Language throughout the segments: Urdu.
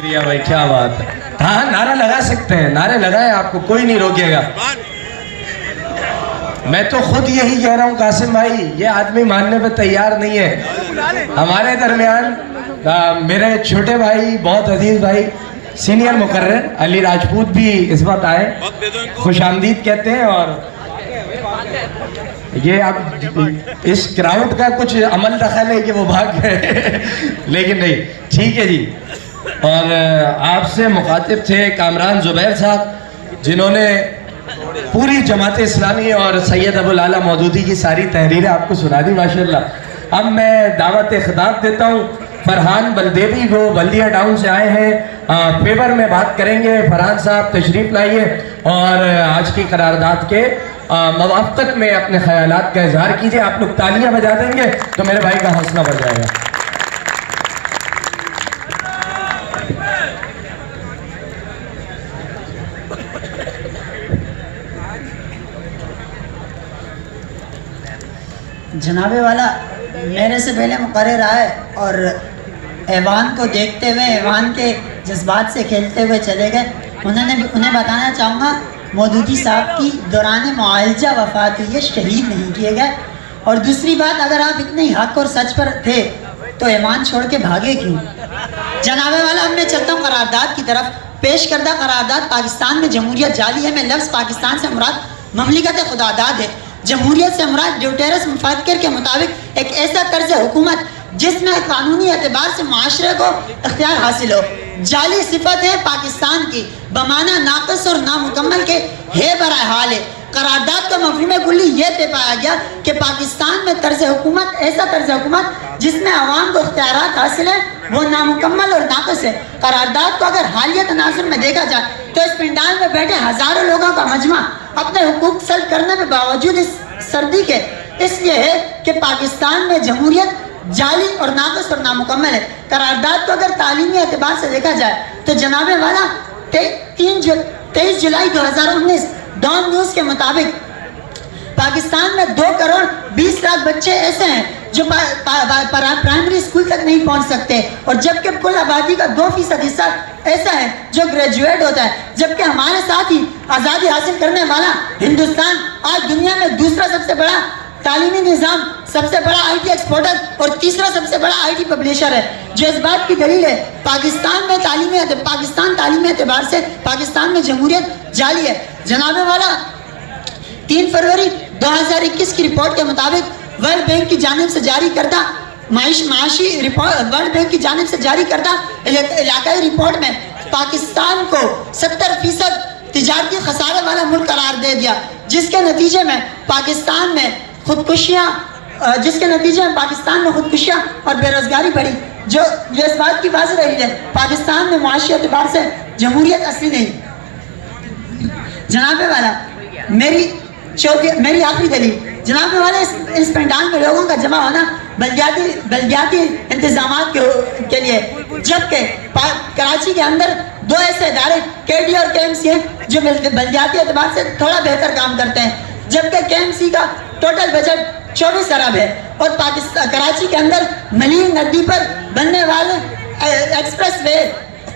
بھائی کیا بات ہے. ہاں نعرہ لگا سکتے ہیں, نعرے لگائیں, آپ کو کوئی نہیں روکے گا. میں تو خود یہی کہہ رہا ہوں قاسم بھائی, یہ آدمی ماننے پہ تیار نہیں ہے. ہمارے درمیان میرے چھوٹے بھائی, بہت عزیز بھائی, سینئر مقرر علی راجپوت بھی اس وقت آئے, خوش آمدید کہتے ہیں. اور یہ اب اس کراؤڈ کا کچھ عمل دخل ہے کہ وہ بھاگ گئے, لیکن نہیں ٹھیک ہے جی. اور آپ سے مخاطب تھے کامران زبیر صاحب, جنہوں نے پوری جماعت اسلامی اور سید ابو العلا مودودی کی ساری تحریریں آپ کو سنا دی ماشاءاللہ. اب میں دعوت خطاب دیتا ہوں فرحان بلدیوی کو, بلدیہ ٹاؤن سے آئے ہیں, فیور میں بات کریں گے. فرحان صاحب تشریف لائیے اور آج کی قرارداد کے موافقت میں اپنے خیالات کا اظہار کیجئے. آپ لوگ تالیاں بجا دیں گے تو میرے بھائی کا حوصلہ بڑھ جائے گا. جناب والا میرے سے پہلے مقرر آئے اور ایوان کو دیکھتے ہوئے, ایوان کے جذبات سے کھیلتے ہوئے چلے گئے. انہیں بتانا چاہوں گا مودودی صاحب کی دوران معالجہ وفات ہوئی ہے, شہید نہیں کیے گئے. اور دوسری بات, اگر آپ اتنے حق اور سچ پر تھے تو ایوان چھوڑ کے بھاگے کیوں؟ جناب والا اب میں چلتا ہوں قرارداد کی طرف. پیش کردہ قرارداد پاکستان میں جمہوریت جعلی ہے. میں لفظ پاکستان سے مراد مملکت خداداد ہے. جمہوریت سے مراد ڈیوٹیرس مفکر کے مطابق ایک ایسا طرز حکومت جس میں قانونی اعتبار سے معاشرے کو اختیار حاصل ہو. جعلی صفت ہے پاکستان کی, بمعنی ناقص اور نامکمل کے ہے برائے حال ہے. قرارداد کا مفہوم کلی یہ طے پایا گیا کہ پاکستان میں طرز حکومت, ایسا طرز حکومت جس میں عوام کو اختیارات حاصل ہیں, وہ نامکمل اور ناقص ہے. قرارداد کو اگر حالیہ تناظر میں دیکھا جائے تو اس پنڈال میں بیٹھے ہزاروں لوگوں کا مجمع اپنے حقوق سلب کرنے کے باوجود اس سردی کے اس لیے ہے کہ پاکستان میں جمہوریت جعلی اور ناقص اور نامکمل ہے. قرارداد کو اگر تعلیمی اعتبار سے دیکھا جائے تو جناب والا 23 جولائی 2019 ڈان نیوز کے مطابق پاکستان میں 2 کروڑ 20 لاکھ بچے ایسے ہیں جو پرائمری اسکول تک نہیں پہنچ سکتے, اور جبکہ کل آبادی کا 2% حصہ ایسا ہے جو گریجویٹ ہوتا ہے. جبکہ ہمارے ساتھ ہی آزادی حاصل کرنے والا ہندوستان آج دنیا میں دوسرا سب سے بڑا تعلیمی نظام, سب سے بڑا آئی ٹی ایکسپورٹر اور تیسرا سب سے بڑا آئی ٹی پبلیشر ہے, جو اس بات کی دلیل ہے پاکستان تعلیمی اعتبار سے پاکستان میں جمہوریت جعلی ہے. جناب والا 3 فروری 2021 کی رپورٹ کے مطابق ورلڈ بینک کی جانب سے جاری کردہ معاشی رپورٹ, ورلڈ بینک کی جانب سے جاری کردہ علاقائی رپورٹ میں پاکستان کو 70% تجارتی خسارے والا ملک قرار دے دیا, جس کے نتیجے میں پاکستان میں خودکشیاں اور بے روزگاری بڑھی, جو اس بات کی واضح دلیل ہے پاکستان میں معاشی اعتبار سے جمہوریت اصلی نہیں. جناب والا میری آخری دلیل, جناب والا اس پنڈال میں لوگوں کا جمع ہونا بلدیاتی انتظامات کے لیے, جبکہ کراچی کے اندر 2 ایسے ادارے KD اور KMC ہیں جو بلدیاتی اعتبار سے تھوڑا بہتر کام کرتے ہیں, جبکہ KMC کا ٹوٹل بجٹ 24 ارب ہے, اور کراچی کے اندر ملین ندی پر بننے والے ایکسپریس وے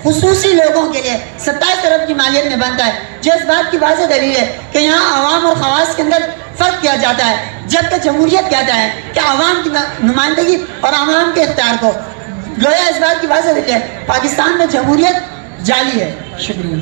خصوصی لوگوں کے لیے 27 ارب کی مالیت میں بنتا ہے, جو اس بات کی واضح دلیل ہے کہ یہاں عوام اور خواص کے اندر فرق کیا جاتا ہے, جبکہ جمہوریت کہتا ہے کہ عوام کی نمائندگی اور عوام کے اختیار کو. گویا اس بات کی واضح دلیل ہے پاکستان میں جمہوریت جعلی ہے. شکریہ.